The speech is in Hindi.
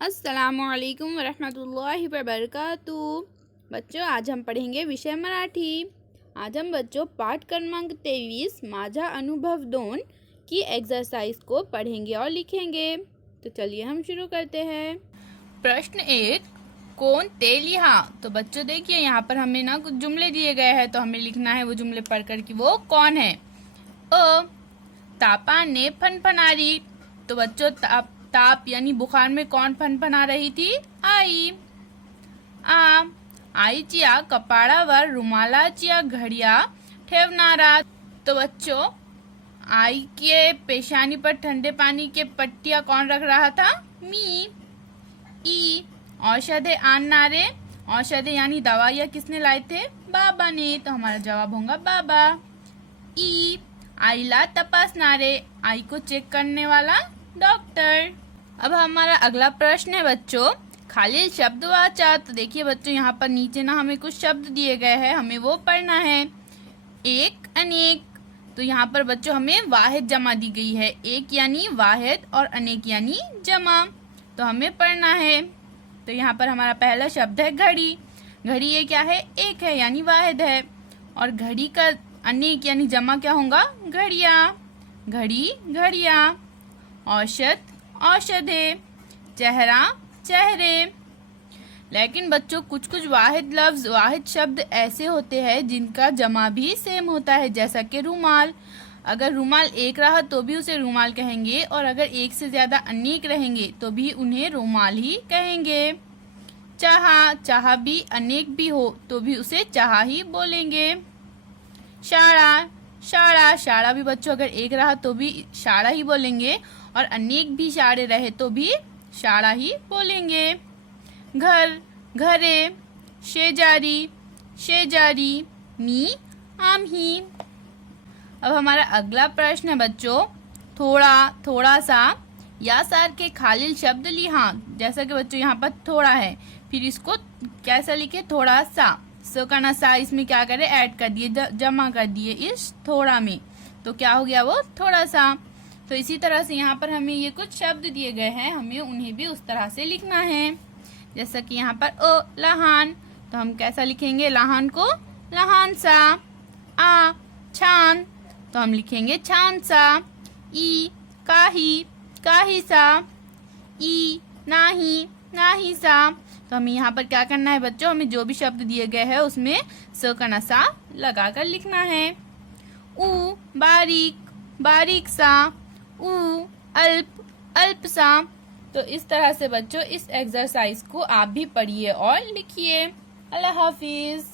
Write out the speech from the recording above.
अस्सलामुअलैकुम वरहमतुल्लाहि वबरकातुहू। बच्चों, आज हम पढ़ेंगे विषय मराठी। आज हम बच्चों पाठ क्रमांक 23 माझा अनुभव 2 की एक्सरसाइज को पढ़ेंगे और लिखेंगे। तो चलिए हम शुरू करते हैं। प्रश्न 1, कौन ते लिहा। तो बच्चों देखिए, यहाँ पर हमें ना कुछ जुमले दिए गए हैं, तो हमें लिखना है वो जुमले पढ़कर कि वो कौन है। तापा ने फनफनारी। तो बच्चों ताप यानी बुखार में कौन फनफना रही थी? आई। आईच्या कपाळावर रुमालाच्या घडिया ठेवणारा। तो बच्चों आई के पेशानी पर ठंडे पानी के पट्टियां कौन रख रहा था? मी। ई औषधे आणणारे। औषधे यानी दवाइयां किसने लाए थे? बाबा ने। तो हमारा जवाब होगा बाबा। ई आईला तपासणारे। आई को चेक करने वाला डॉक्टर। अब हमारा अगला प्रश्न है बच्चों, खाली शब्द वाचा। तो देखिए बच्चों, यहाँ पर नीचे ना हमें कुछ शब्द दिए गए हैं, हमें वो पढ़ना है। एक, अनेक। तो यहाँ पर बच्चों हमें वाहिद जमा दी गई है। एक यानी वाहिद और अनेक यानी जमा। तो हमें पढ़ना है। तो यहाँ पर हमारा पहला शब्द है घड़ी। घड़ी ये क्या है? एक है यानी वाहिद है। और घड़ी का अनेक यानी जमा क्या होगा? घड़िया। घड़ी, घड़िया। औषध, औषधे। चेहरा, चेहरे। लेकिन बच्चों कुछ कुछ वाहिद लफ्ज, वाहिद शब्द ऐसे होते हैं जिनका जमा भी सेम होता है, जैसा कि रुमाल। अगर रुमाल एक रहा तो भी उसे रुमाल कहेंगे, और अगर एक से ज्यादा अनेक रहेंगे तो भी उन्हें रुमाल ही कहेंगे। चाह, चाह भी अनेक भी हो तो भी उसे चाह ही बोलेंगे। शाळा, शाळा। शाळा भी बच्चों अगर एक रहा तो भी शाळा ही बोलेंगे, और अनेक भी शाळे रहे तो भी शाळा ही बोलेंगे। घर, घरे। शेजारी, शेजारी। मी, आम्ही। अब हमारा अगला प्रश्न है बच्चों, थोड़ा, थोड़ा सा यासारखे खालील शब्द लिहा। जैसा कि बच्चों यहाँ पर थोड़ा है, फिर इसको कैसा लिखे? थोड़ा सा। सो का ना सा इसमें क्या करे? ऐड कर दिए, जमा कर दिए इस थोड़ा में। तो क्या हो गया? वो थोड़ा सा। तो इसी तरह से यहाँ पर हमें ये कुछ शब्द दिए गए हैं, हमें उन्हें भी उस तरह से लिखना है। जैसा कि यहाँ पर लहान, तो हम कैसा लिखेंगे लहान को? लहान सा। आ छान, तो हम लिखेंगे छान सा। ई काही, काही सा। ई नाही, नाही सा। तो हमें यहाँ पर क्या करना है बच्चों? हमें जो भी शब्द दिए गए हैं उसमें स का नसा लगाकर लिखना है। ऊ बारीक, बारीक सा। ऊ अल्प, अल्प सा। तो इस तरह से बच्चों इस एक्सरसाइज को आप भी पढ़िए और लिखिए। अल्लाह हाफिज।